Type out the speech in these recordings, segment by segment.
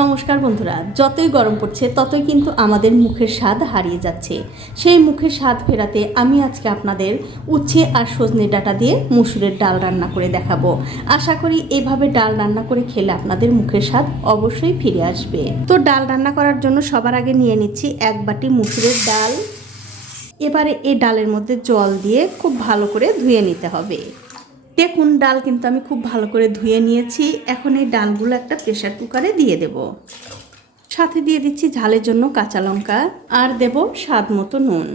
নমস্কার বন্ধুরা, যতই গরম পড়ছে, ততই কিন্তু আমাদের মুখের স্বাদ হারিয়ে যাচ্ছে। সেই মুখের স্বাদ ফেরাতে আমি আজকে আপনাদের উচ্ছে আর সজনে ডাটা দিয়ে মুসুরের ডাল রান্না করে দেখাবো। আশা করি এভাবে ডাল রান্না করে খেলে আপনাদের মুখের স্বাদ অবশ্যই ফিরে আসবে। তো ডাল রান্না করার জন্য সবার আগে নিয়ে নিচ্ছি এক বাটি মুসুরের ডাল। এবারে এই ডালের মধ্যে জল দিয়ে খুব ভালো করে ধুয়ে নিতে হবে। দেখুন ডাল কিন্তু আমি খুব ভালো করে ধুয়ে নিয়েছি। এখন এই ডালগুলো একটা প্রেশার কুকারে দিয়ে দেব। সাথে দিয়ে দিচ্ছি ঝালের জন্য কাঁচা লঙ্কা আর দেব স্বাদ মতো নুন।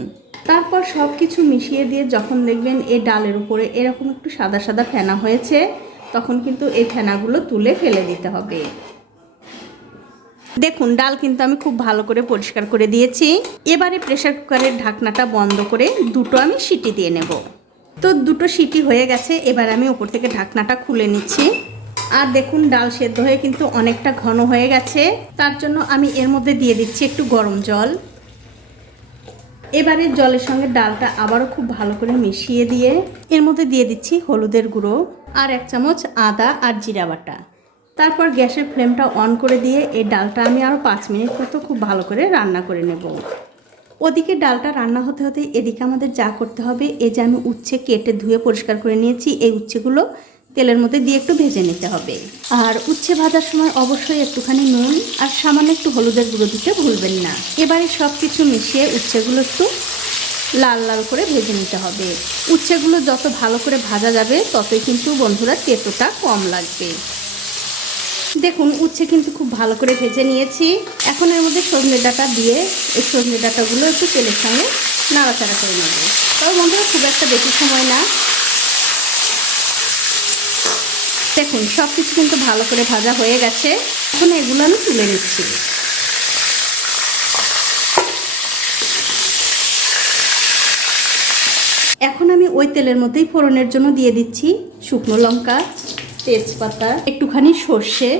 তারপর সব কিছু মিশিয়ে দিয়ে যখন দেখবেন এই ডালের উপরে এরকম একটু সাদা সাদা ফেনা হয়েছে, তখন কিন্তু এই ফেনাগুলো তুলে ফেলে দিতে হবে। দেখুন, ডাল কিন্তু আমি খুব ভালো করে পরিষ্কার করে দিয়েছি। এবারে প্রেশার কুকারের ঢাকনাটা বন্ধ করে দুটো আমি সিটি দিয়ে নেব। তো দুটো সিটি হয়ে গেছে, এবার আমি ওপর থেকে ঢাকনাটা খুলে নিচ্ছি। আর দেখুন, ডাল সেদ্ধ হয়ে কিন্তু অনেকটা ঘন হয়ে গেছে। তার জন্য আমি এর মধ্যে দিয়ে দিচ্ছি একটু গরম জল। এবারে জলের সঙ্গে ডালটা আবারও খুব ভালো করে মিশিয়ে দিয়ে এর মধ্যে দিয়ে দিচ্ছি হলুদের গুঁড়ো আর এক চামচ আদা আর জিরা বাটা। তারপর গ্যাসের ফ্লেমটা অন করে দিয়ে এই ডালটা আমি আরও পাঁচ মিনিট মতো খুব ভালো করে রান্না করে নেব। ওদিকে ডালটা রান্না হতে হতে এদিকে আমাদের যা করতে হবে এই যে আমি উচ্ছে কেটে ধুয়ে পরিষ্কার করে নিয়েছি, এই উচ্ছেগুলো তেলের মধ্যে দিয়ে একটু ভেজে নিতে হবে। আর উচ্ছে ভাজার সময় অবশ্যই একটুখানি নুন আর সামান্য একটু হলুদের গুঁড়ো দিতে ভুলবেন না। এবারে সব কিছু মিশিয়ে উচ্ছেগুলো একটু লাল লাল করে ভেজে নিতে হবে। উচ্ছেগুলো যত ভালো করে ভাজা যাবে, ততই কিন্তু বন্ধুরা তেতোটা কম লাগবে। দেখুন, উচ্ছে কিন্তু খুব ভালো করে ভেজে নিয়েছি। এখন এর মধ্যে সজনে ডাঁটা দিয়ে এই সজনে ডাঁটাগুলো একটু তেলের সঙ্গে নাড়াচাড়া করে নেব। তবে বন্ধুরা, খুব একটা বেশি সময় না। দেখুন সব কিছু কিন্তু ভালো করে ভাজা হয়ে গেছে। এখন এগুলো আমি তুলে নিচ্ছি। এখন আমি ওই তেলের মধ্যেই ফোড়নের জন্য দিয়ে দিচ্ছি শুকনো লঙ্কা। তেজপাতা, একটুখানি সর্ষে,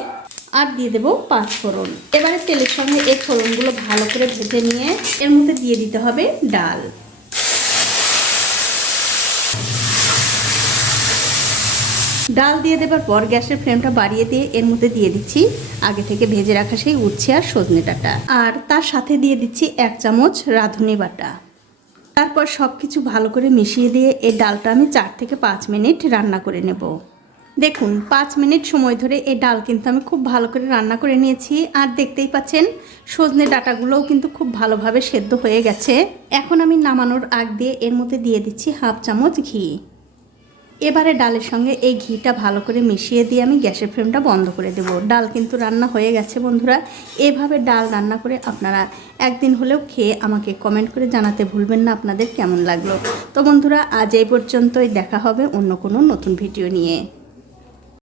আর দিয়ে দেবো পাঁচ ফোড়ন। এবারে তেলের সঙ্গে এই ফোড়নগুলো ভালো করে ভেজে নিয়ে এর মধ্যে দিয়ে দিতে হবে ডাল। ডাল দিয়ে দেবার পর গ্যাসের ফ্লেমটা বাড়িয়ে দিয়ে এর মধ্যে দিয়ে দিচ্ছি আগে থেকে ভেজে রাখা সেই উচ্ছে আর সজনে ডাঁটা। আর তার সাথে দিয়ে দিচ্ছি এক চামচ রাঁধুনি বাটা। তারপর সব কিছু ভালো করে মিশিয়ে দিয়ে এই ডালটা আমি চার থেকে পাঁচ মিনিট রান্না করে নেব। দেখুন, পাঁচ মিনিট সময় ধরে এই ডাল কিন্তু আমি খুব ভালো করে রান্না করে নিয়েছি। আর দেখতেই পাচ্ছেন, সজনে ডাটাগুলোও কিন্তু খুব ভালোভাবে সেদ্ধ হয়ে গেছে। এখন আমি নামানোর আগ দিয়ে এর মধ্যে দিয়ে দিচ্ছি হাফ চামচ ঘি। এবারে ডালের সঙ্গে এই ঘিটা ভালো করে মিশিয়ে দিয়ে আমি গ্যাসের ফ্লেমটা বন্ধ করে দেব। ডাল কিন্তু রান্না হয়ে গেছে বন্ধুরা। এভাবে ডাল রান্না করে আপনারা একদিন হলেও খেয়ে আমাকে কমেন্ট করে জানাতে ভুলবেন না আপনাদের কেমন লাগল। তো বন্ধুরা, আজ এই পর্যন্তই। দেখা হবে অন্য কোনো নতুন ভিডিও নিয়ে।